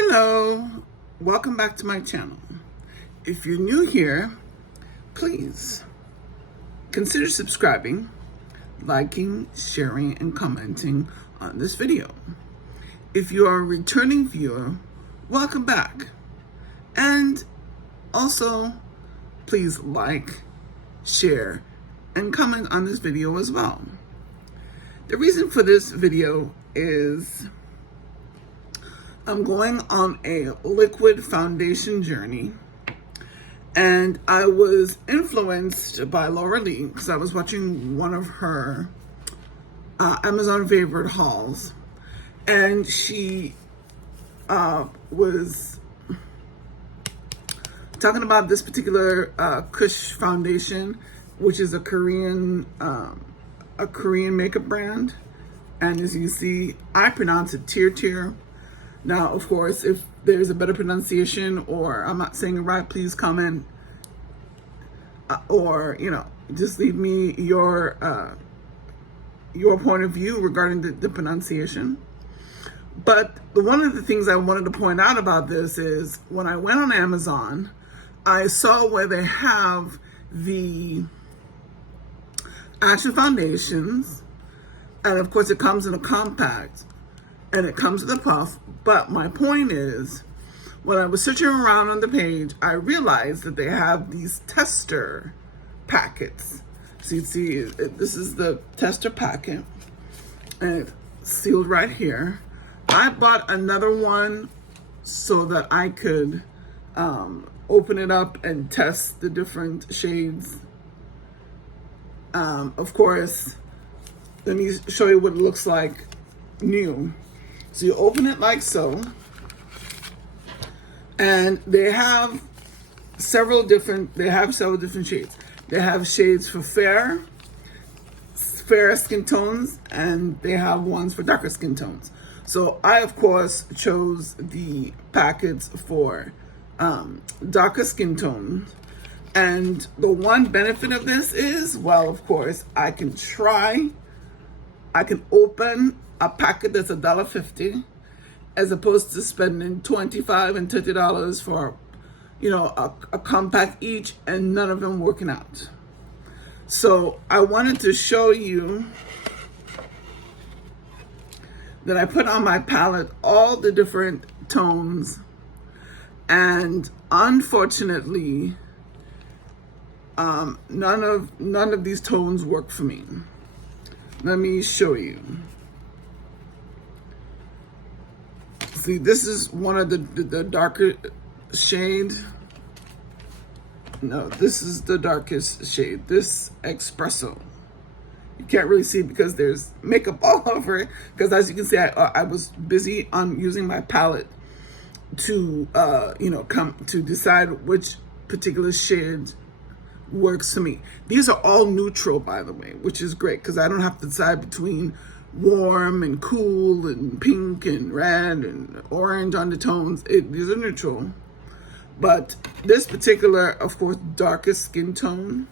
Hello, welcome back to my channel. If you're new here, please consider subscribing, liking, sharing, and commenting on this video. If you are a returning viewer, welcome back. And also, please like, share, and comment on this video as well. The reason for this video is I'm going on a liquid foundation journey, and I was influenced by Laura Lee because I was watching one of her Amazon favorite hauls, and she was talking about this particular Kush foundation, which is a Korean makeup brand, and as you see, I pronounce it TIRTIR. Now, of course, if there's a better pronunciation or I'm not saying it right, please comment or, just leave me your point of view regarding the pronunciation. But one of the things I wanted to point out about this is when I went on Amazon, I saw where they have the Action Foundations, and of course it comes in a compact and it comes with a puff. But my point is, when I was searching around on the page, I realized that they have these tester packets. So you see, this is the tester packet, and it's sealed right here. I bought another one so that I could open it up and test the different shades. Of course, let me show you what it looks like new. So you open it like so, and they have several different shades. They have shades for fair skin tones, and they have ones for darker skin tones. So I, of course, chose the packets for darker skin tones. And the one benefit of this is, well, of course, I can open a packet that's $1.50 as opposed to spending $25 and $30 for, a compact each, and none of them working out. So I wanted to show you that I put on my palette all the different tones, and unfortunately, none of these tones work for me. Let me show you. See, this is one of the darker shade. No, this is the darkest shade, this espresso. You can't really see because there's makeup all over it, because as you can see, I was busy on using my palette to come to decide which particular shade works for me. These are all neutral, by the way, which is great because I don't have to decide between warm and cool and pink and red and orange undertones. These are neutral. But this particular, of course, darkest skin tone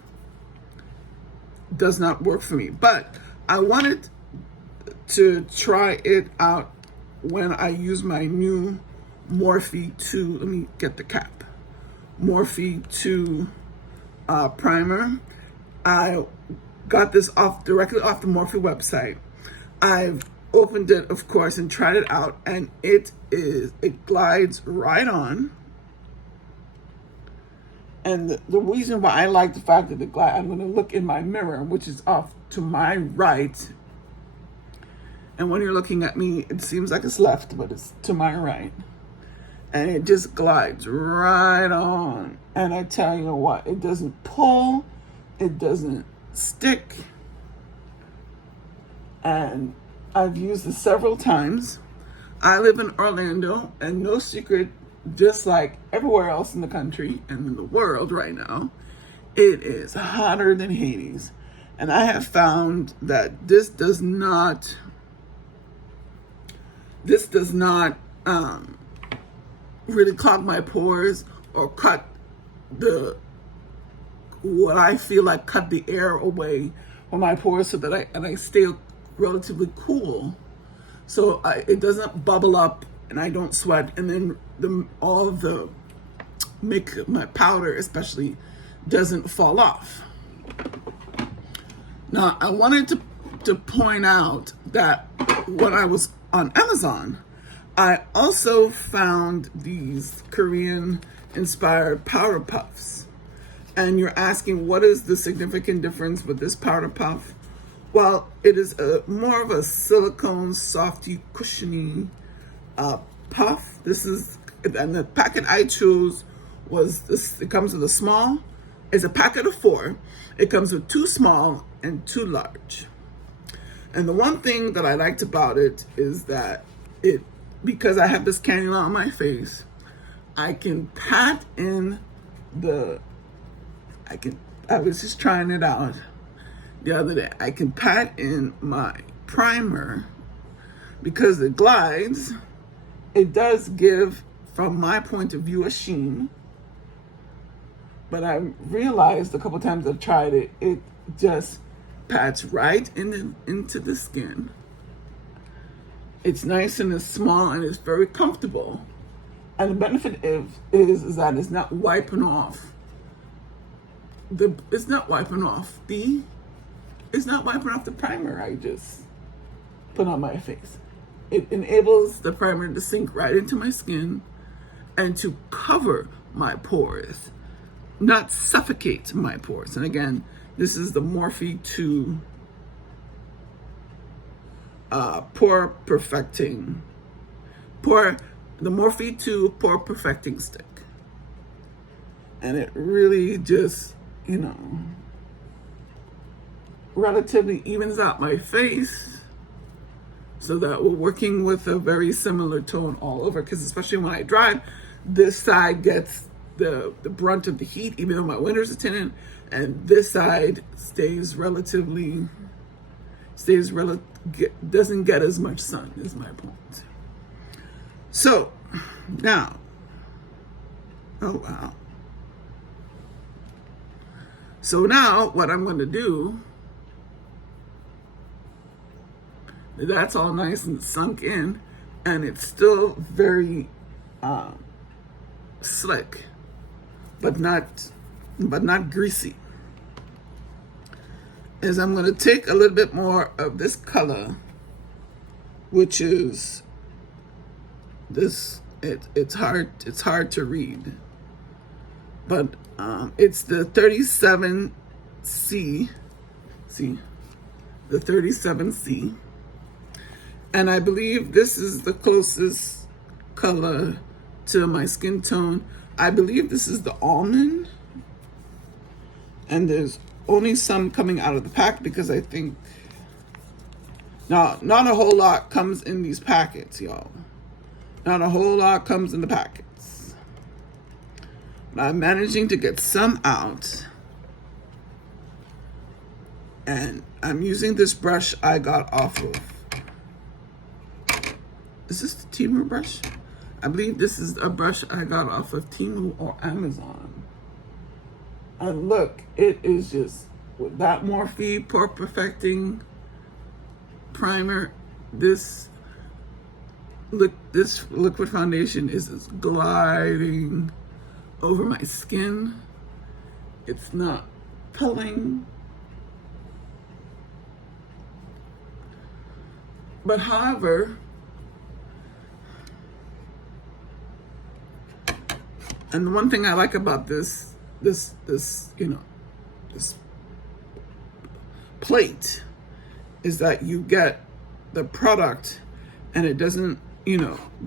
does not work for me. But I wanted to try it out when I use my new Morphe 2, let me get the cap, Morphe 2 primer. I got this directly off the Morphe website. I've opened it, of course, and tried it out, and it glides right on. And the reason why I like the fact that it glides, I'm going to look in my mirror, which is off to my right. And when you're looking at me, it seems like it's left, but it's to my right. And it just glides right on. And I tell you what, it doesn't pull, it doesn't stick. And I've used it several times. I live in Orlando, and no secret, just like everywhere else in the country and in the world right now, it is hotter than Hades. And I have found that this does not really clog my pores or cut what I feel like cut the air away from my pores, so that I stay relatively cool. So it doesn't bubble up and I don't sweat, and then all of the makeup, my powder especially, doesn't fall off. Now, I wanted to point out that when I was on Amazon, I also found these Korean inspired powder puffs. And you're asking, what is the significant difference with this powder puff? Well, it is more of a silicone, softy, cushiony puff. And the packet I chose was this. It comes with a small. It's a packet of 4. It comes with 2 small and 2 large. And the one thing that I liked about it is that because I have this cannula on my face, I can pat in I was just trying it out the other day. I can pat in my primer because it glides. It does give, from my point of view, a sheen. But I realized a couple times I've tried it, it just pats right into the skin. It's nice and it's small and it's very comfortable. And the benefit is that it's not wiping off the primer I just put on my face. It enables the primer to sink right into my skin and to cover my pores, not suffocate my pores. And again, this is the Morphe 2 pore perfecting stick. And it really just, relatively evens out my face so that we're working with a very similar tone all over. Because especially when I drive, this side gets the brunt of the heat, even though my windows are tinted, and this side doesn't get as much sun, is my point. So now, oh wow. So now what I'm going to do, that's all nice and sunk in, and it's still very slick, but not greasy, is I'm going to take a little bit more of this color, which is this. It's hard to read, but it's the 37C. See, the 37C, and I believe this is the closest color to my skin tone. I believe this is the almond, and there's only some coming out of the pack because I think not a whole lot comes in these packets, y'all. Not a whole lot comes in the packets. But I'm managing to get some out. And I'm using this brush I got off of. Is this the Temu brush? I believe this is a brush I got off of Temu or Amazon. And look, it is just, with that Morphe Pore Perfecting Primer, this liquid foundation is just gliding over my skin. It's not pulling. But however, and the one thing I like about this plate is that you get the product and it doesn't,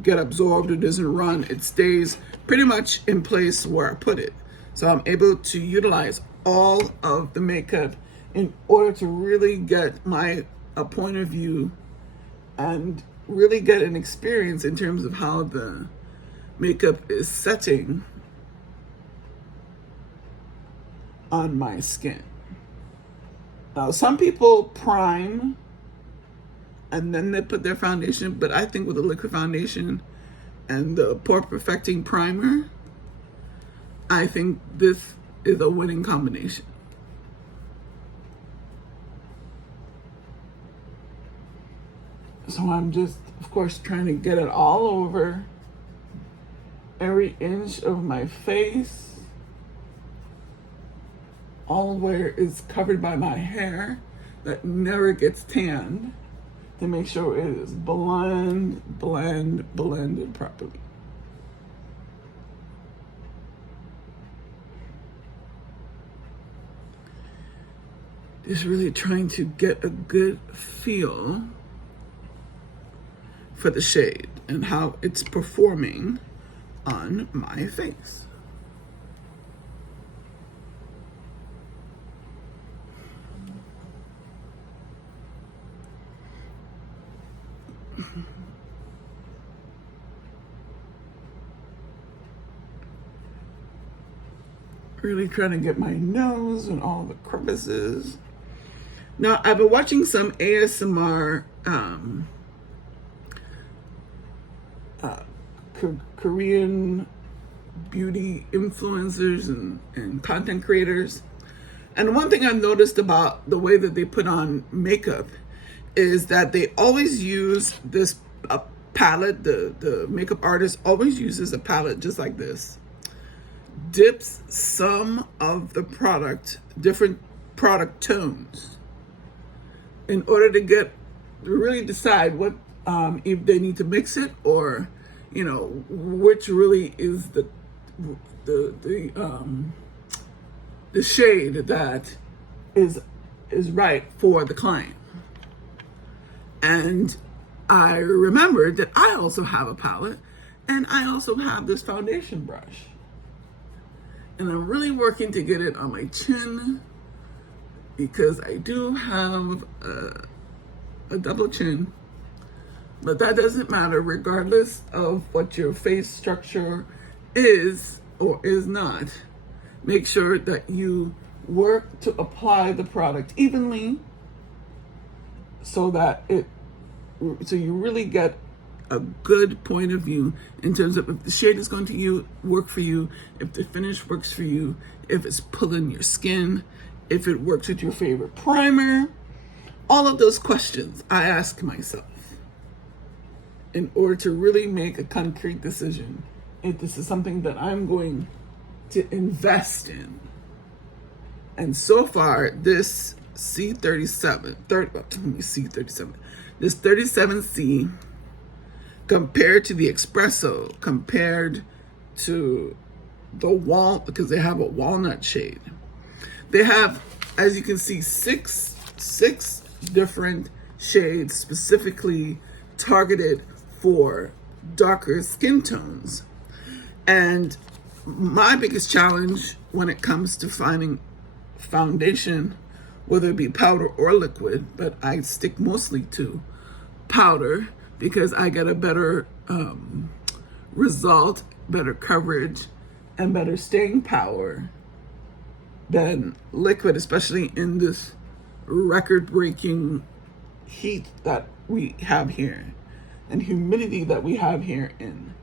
get absorbed, it doesn't run, it stays pretty much in place where I put it. So I'm able to utilize all of the makeup in order to really get a point of view and really get an experience in terms of how the makeup is setting on my skin. Now, some people prime and then they put their foundation, but I think with the liquid foundation and the Pore Perfecting Primer, I think this is a winning combination. So I'm just, of course, trying to get it all over every inch of my face, all where it's covered by my hair that never gets tanned, to make sure it is blended properly. Just really trying to get a good feel for the shade and how it's performing on my face. Really trying to get my nose and all the crevices. Now, I've been watching some ASMR Korean beauty influencers and content creators. And one thing I've noticed about the way that they put on makeup is that they always use this palette. The makeup artist always uses a palette just like this. Dips some of the product, different product tones, in order to really decide what, if they need to mix it, or, you know, which really is the shade that is right for the client. And I remembered that I also have a palette, and I also have this foundation brush. And I'm really working to get it on my chin, because I do have a double chin, but that doesn't matter regardless of what your face structure is or is not. Make sure that you work to apply the product evenly so that you really get a good point of view in terms of if the shade is going to work for you, if the finish works for you, if it's pulling your skin, if it works with your favorite primer. All of those questions I ask myself in order to really make a concrete decision if this is something that I'm going to invest in. And so far, this C37, this 37C, compared to the Espresso, compared to the because they have a walnut shade. They have, as you can see, six different shades specifically targeted for darker skin tones. And my biggest challenge when it comes to finding foundation, whether it be powder or liquid, but I stick mostly to powder because I get a better result, better coverage, and better staying power than liquid, especially in this record-breaking heat that we have here and humidity that we have here in.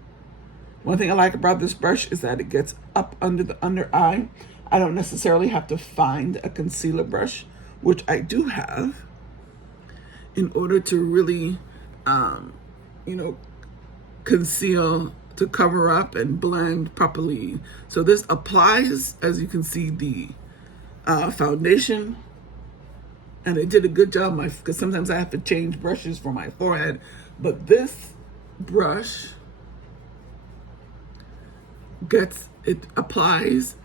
One thing I like about this brush is that it gets up under the under eye. I don't necessarily have to find a concealer brush, which I do have, in order to really, conceal, to cover up and blend properly. So this applies, as you can see, the foundation, and it did a good job, because sometimes I have to change brushes for my forehead, but this brush applies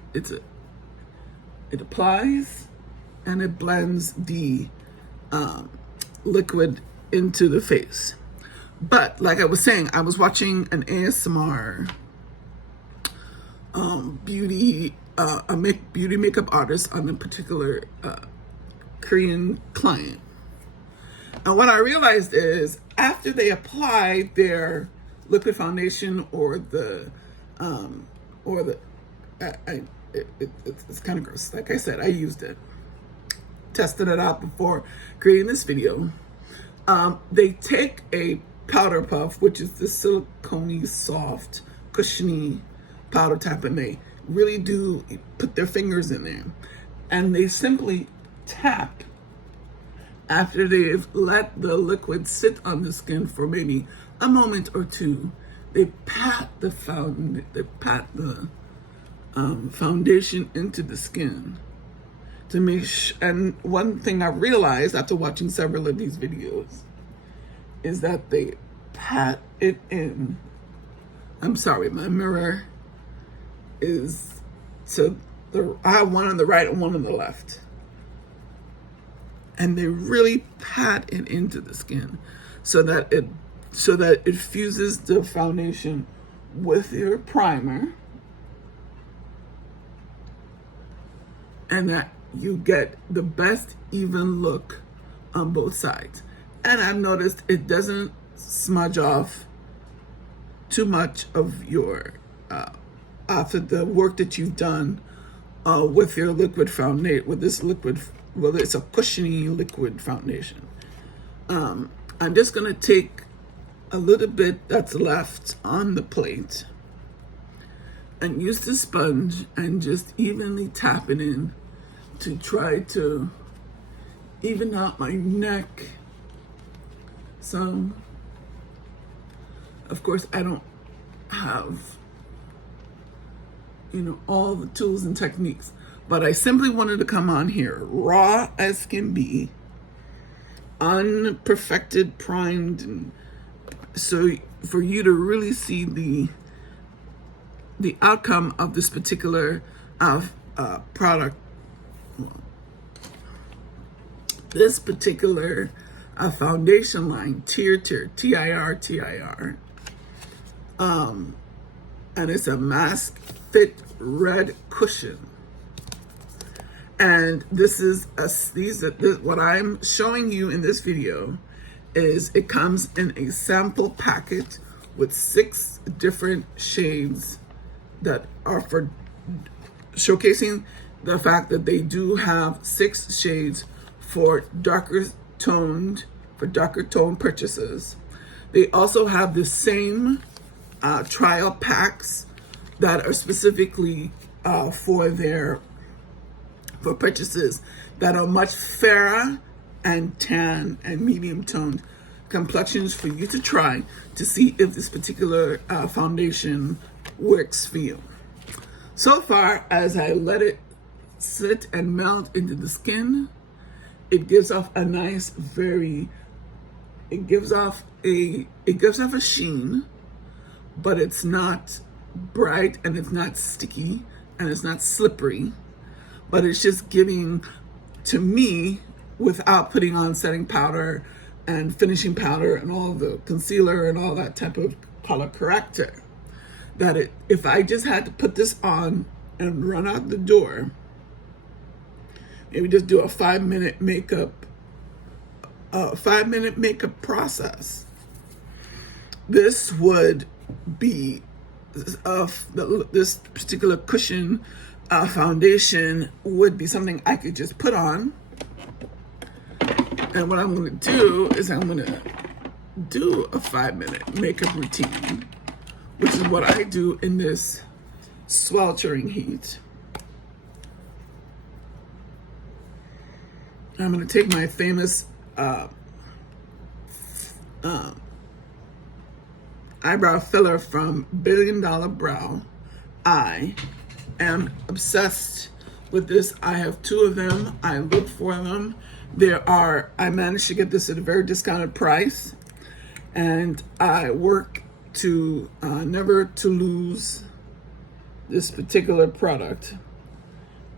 and it blends the liquid into the face. But like I was saying, I was watching an ASMR beauty makeup artist on a particular Korean client. And what I realized is after they apply their liquid foundation it's kind of gross. Like I said, I used it, tested it out before creating this video. They take a powder puff, which is the silicone soft, cushiony powder type, and they really do put their fingers in there, and they simply tap after they've let the liquid sit on the skin for maybe a moment or two, they pat the foundation into the skin to make and one thing I realized after watching several of these videos is that they pat it in. I'm sorry, my mirror is I have one on the right and one on the left. And they really pat it into the skin so that it fuses the foundation with your primer, and that you get the best even look on both sides. And I've noticed it doesn't smudge off too much of your after the work that you've done with your liquid foundation, with this liquid, well, it's a cushiony liquid foundation. I'm just gonna take a little bit that's left on the plate and use the sponge and just evenly tap it in to try to even out my neck some. Of course, I don't have, all the tools and techniques, but I simply wanted to come on here raw as can be, unperfected, primed, and so for you to really see the outcome of this particular product, this particular foundation line, TIRTIR, TIRTIR, and it's a mask fit red cushion. And what I'm showing you in this video is it comes in a sample packet with 6 different shades that are for showcasing the fact that they do have 6 shades for darker toned purchases. They also have the same trial packs that are specifically for purchases that are much fairer and tan and medium toned complexions for you to try to see if this particular foundation works for you. So far, as I let it sit and melt into the skin, it gives off a nice, it gives off a sheen, but it's not bright and it's not sticky and it's not slippery, but it's just giving to me, without putting on setting powder and finishing powder and all the concealer and all that type of color corrector, that if I just had to put this on and run out the door, maybe just do a 5-minute makeup process, this would be this particular cushion foundation would be something I could just put on. And what I'm going to do is I'm going to do a 5-minute makeup routine, which is what I do in this sweltering heat. I'm going to take my famous eyebrow filler from Billion Dollar Brow. I am obsessed with this. I have 2 of them. I look for them. I managed to get this at a very discounted price, and I work to never to lose this particular product.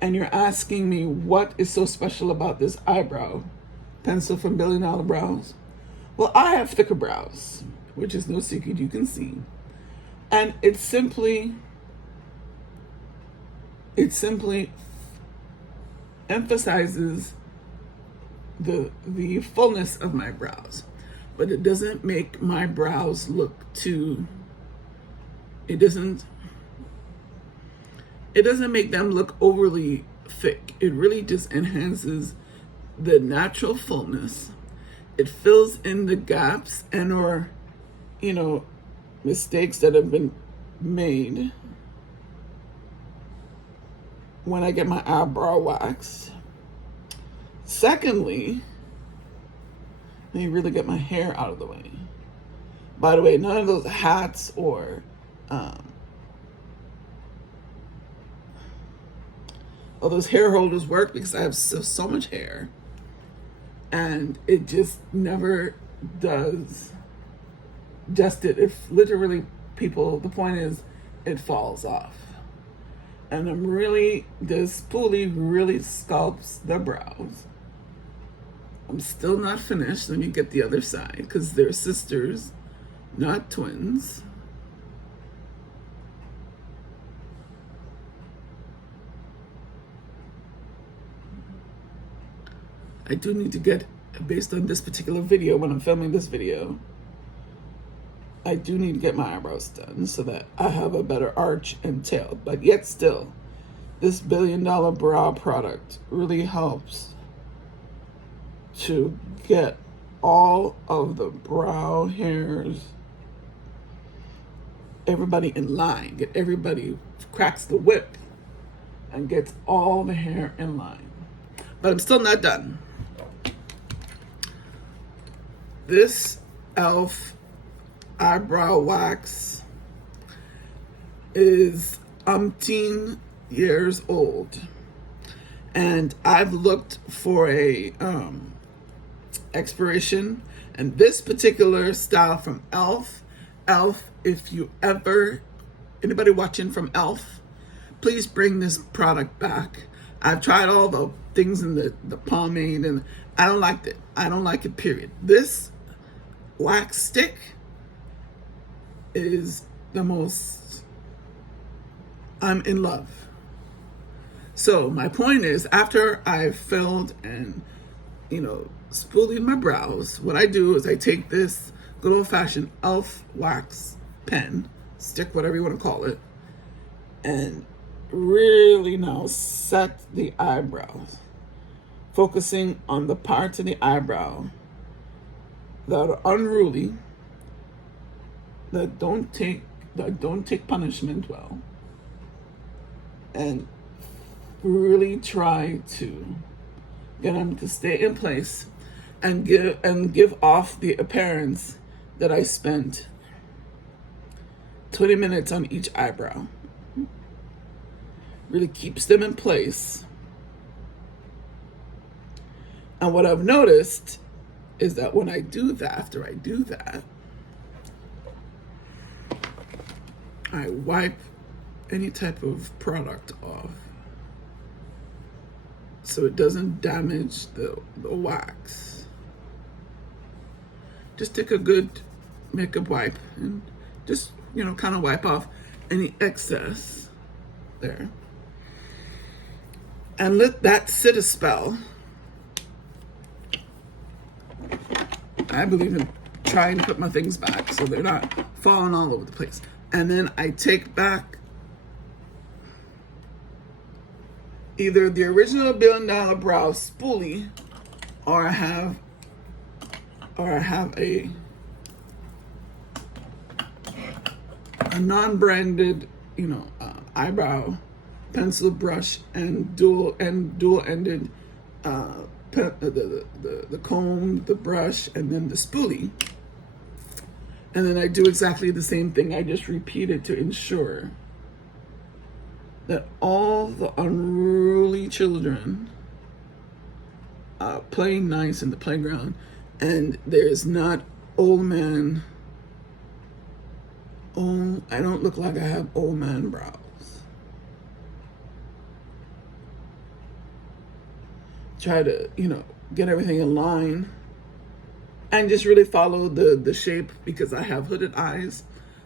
And you're asking me what is so special about this eyebrow pencil from Billion Dollar Brows? Well, I have thicker brows, which is no secret, you can see. And it simply emphasizes the fullness of my brows, but it doesn't make my brows look it doesn't make them look overly thick. It really just enhances the natural fullness. It fills in the gaps or mistakes that have been made when I get my eyebrow waxed. Secondly, Let me really get my hair out of the way. By the way, none of those hats or all those hair holders work because I have so much hair, and it just never does justice. If literally people, the point is, it falls off. And I'm really, this spoolie really sculpts the brows. I'm still not finished. Let me get the other side because they're sisters, not twins. I do need to get, based on this particular video, when I'm filming this video, I do need to get my eyebrows done so that I have a better arch and tail. But yet still, this $1 billion brow product really helps to get all of the brow hairs, everybody in line, get everybody, cracks the whip and gets all the hair in line. But I'm still not done. This e.l.f. eyebrow wax is umpteen years old, and I've looked for a expiration, and this particular style from e.l.f., if you ever, anybody watching from e.l.f., please bring this product back. I've tried all the things in the pomade, and I don't like it. I don't like it, period. This wax stick is the most, I'm in love. So my point is, after I've filled and, spoolied my brows, what I do is I take this good old-fashioned e.l.f. wax pen, stick, whatever you want to call it, and really now set the eyebrows, focusing on the parts of the eyebrow that are unruly, that don't take punishment well, and really try to get them to stay in place and give off the appearance that I spent 20 minutes on each eyebrow. Really keeps them in place. And what I've noticed is that when I do that, after I do that, I wipe any type of product off so it doesn't damage the wax. Just take a good makeup wipe and just, kind of wipe off any excess there. And let that sit a spell. I believe in trying to put my things back so they're not falling all over the place. And then I take back either the original $1 billion brow spoolie, or I have a non-branded, eyebrow pencil brush and dual-ended the comb, the brush, and then the spoolie. And then I do exactly the same thing. I just repeat it to ensure that all the unruly children are playing nice in the playground, and there's not old man. I don't look like I have old man brows. Try to, get everything in line and just really follow the shape, because I have hooded eyes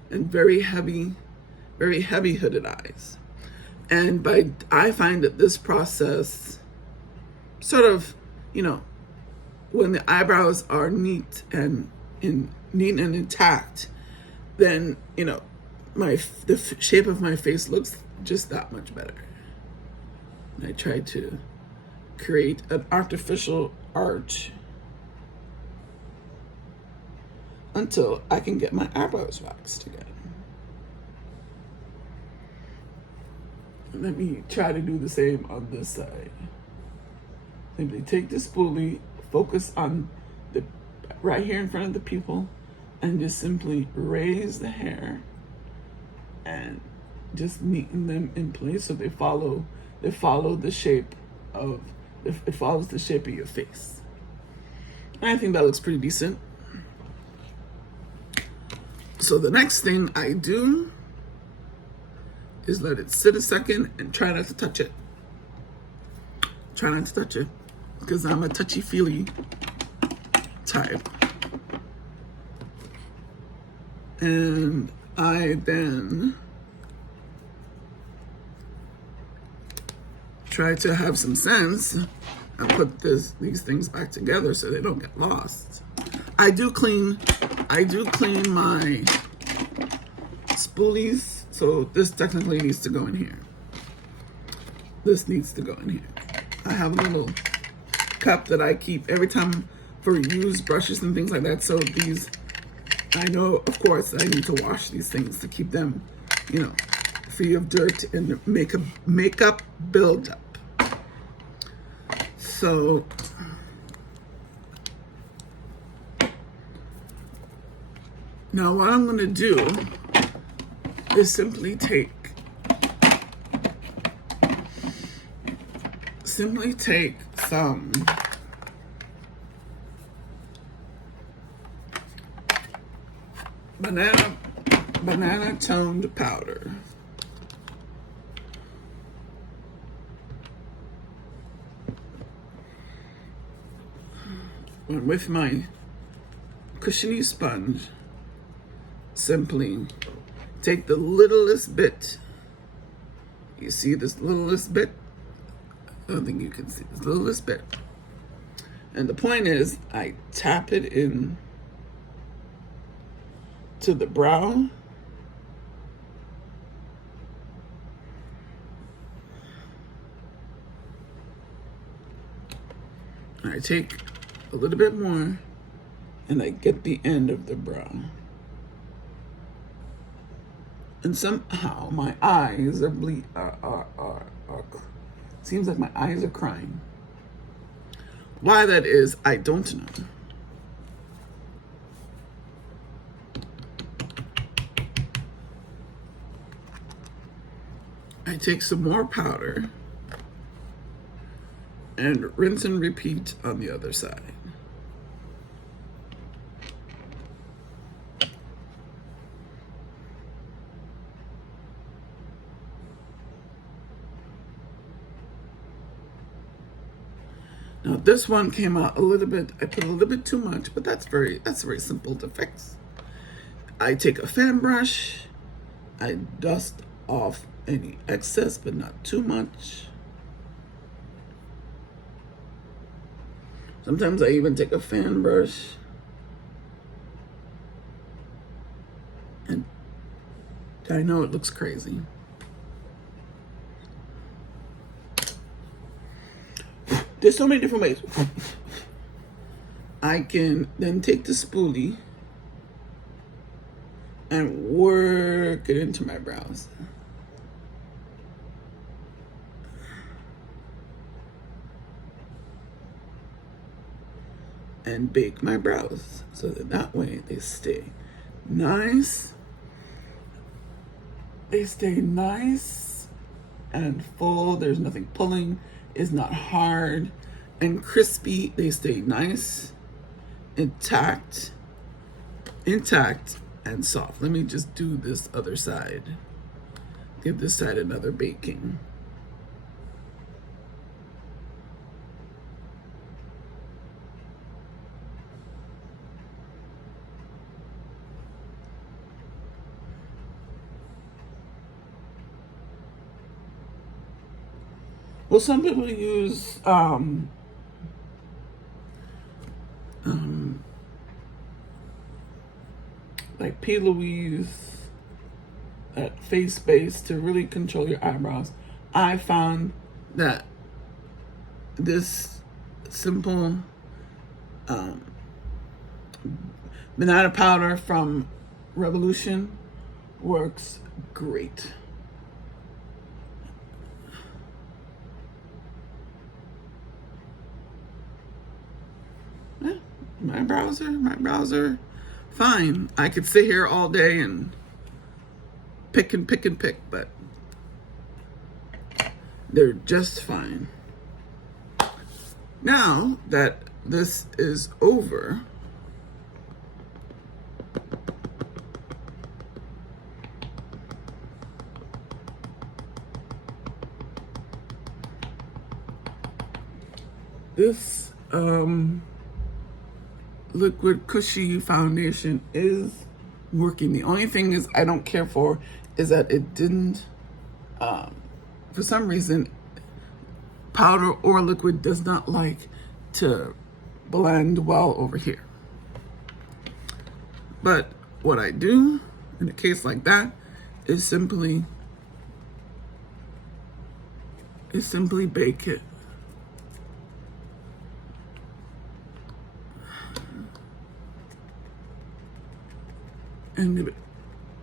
and very heavy hooded eyes. And I find that this process sort of, when the eyebrows are neat and intact, then, the shape of my face looks just that much better. And I try to create an artificial arch until I can get my eyebrows waxed again. Let me try to do the same on this side. Simply take the spoolie, focus on the right here in front of the pupil and just simply raise the hair and just neaten them in place so they follow the shape of, it follows the shape of your face. And I think that looks pretty decent. So the next thing I do is let it sit a second and try not to touch it. Try not to touch it, because I'm a touchy-feely type. And I then try to have some sense and put these things back together so they don't get lost. I do clean my spoolies, so this technically needs to go in here. This needs to go in here. I have a little cup that I keep every time for used brushes and things like that. So these, I know, of course, I need to wash these things to keep them, you know, free of dirt and makeup buildup. So now what I'm going to do is simply take some banana toned powder. And with my cushiony sponge, simply take the littlest bit. You see this littlest bit? I don't think you can see this littlest bit. And the point is, I tap it in to the brow. And I take a little bit more and I get the end of the brow. And somehow my eyes are seems like my eyes are crying. Why that is, I don't know. I take some more powder and rinse and repeat on the other side. Now this one came out a little bit, I put a little bit too much, but that's very simple to fix. I take a fan brush, I dust off any excess, but not too much. Sometimes I even take a fan brush and I know it looks crazy. There's so many different ways. I can then take the spoolie and work it into my brows. And bake my brows so that way they stay nice. They stay nice and full. There's nothing pulling. It's not hard and crispy. They stay nice, intact, and soft. Let me just do this other side. Give this side another baking. Well, some people use like P. Louise, that face base to really control your eyebrows. I found that this simple banana powder from Revolution works great. My browser, fine. I could sit here all day and pick and pick and pick, but they're just fine. Now that this is over, this liquid cushy foundation is working. The only thing is I don't care for is that it didn't, for some reason, powder or liquid does not like to blend well over here. But what I do in a case like that is simply bake it.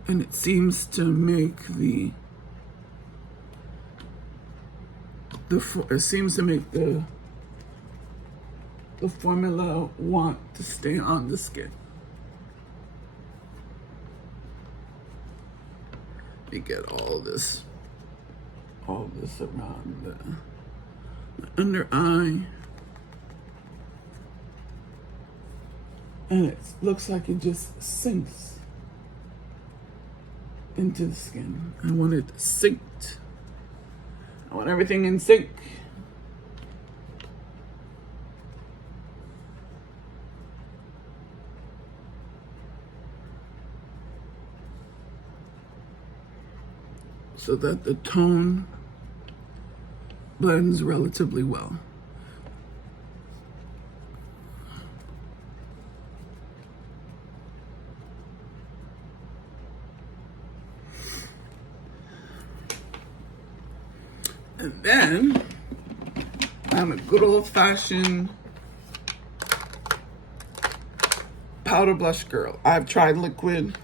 And it seems to make the formula want to stay on the skin. You get all this around the under eye, and it looks like it just sinks into the skin. I want it synced. I want everything in sync. So that the tone blends relatively well. And then I'm a good old-fashioned powder blush girl. I've tried liquid.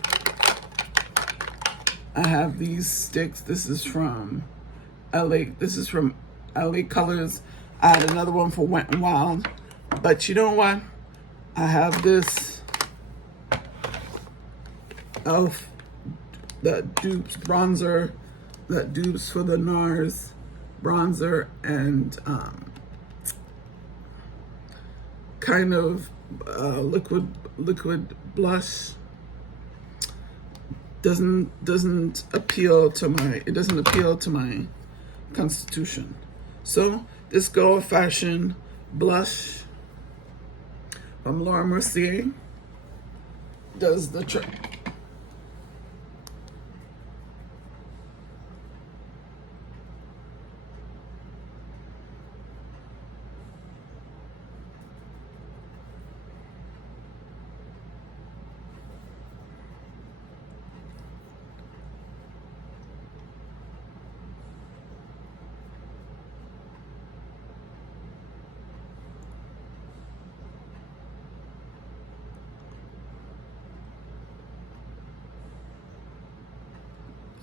I have these sticks. This is from LA. This is from LA Colors. I had another one for Wet n Wild. But you know what? I have this of the dupes bronzer, that dupes for the NARS bronzer, and kind of liquid blush. Doesn't appeal to my constitution. So this good old-fashioned blush from Laura Mercier does the trick.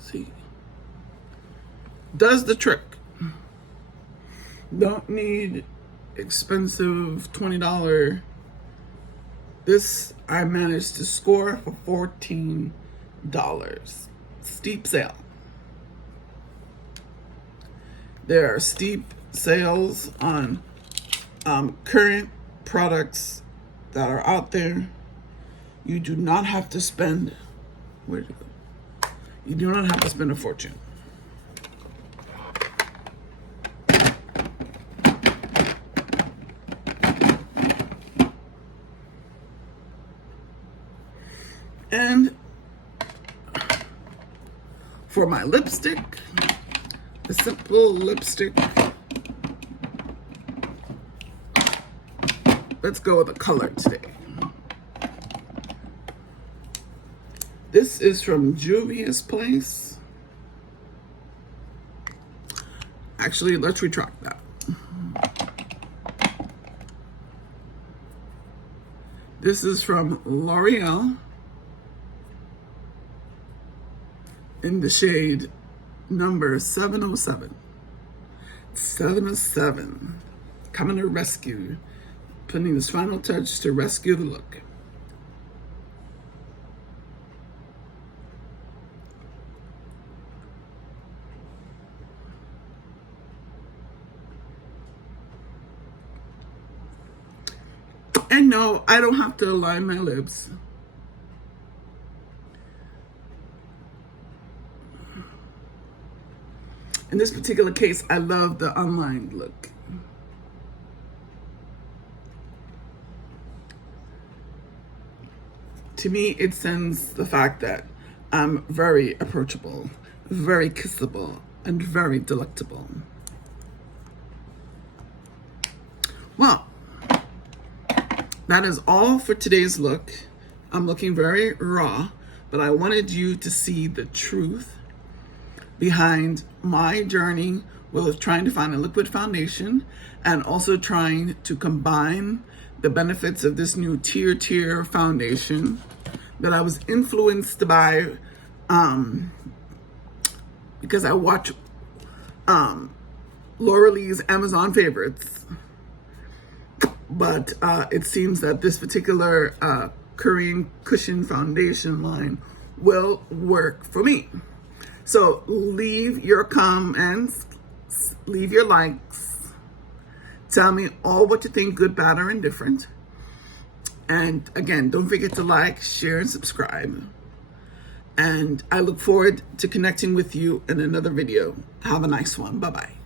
See, does the trick. Don't need expensive $20. This I managed to score for $14. Steep sale. There are steep sales on current products that are out there. You do not have to spend, where did it go? You do not have to spend a fortune. And for my lipstick, a simple lipstick. Let's go with a color today. This is from Juvia's Place. Actually, let's retract that. This is from L'Oreal in the shade number 707. 707. Coming to rescue putting this final touch to rescue the look. And no, I don't have to align my lips. In this particular case, I love the unlined look. To me, it sends the fact that I'm very approachable, very kissable, and very delectable. Well, that is all for today's look. I'm looking very raw, but I wanted you to see the truth behind my journey with trying to find a liquid foundation and also trying to combine the benefits of this new TIRTIR foundation that I was influenced by because I watch Laura Lee's Amazon favorites. But it seems that this particular Korean cushion foundation line will work for me. So leave your comments, leave your likes, tell me all what you think, good, bad, or indifferent. And again, don't forget to like, share, and subscribe. And I look forward to connecting with you in another video. Have a nice one. Bye-bye.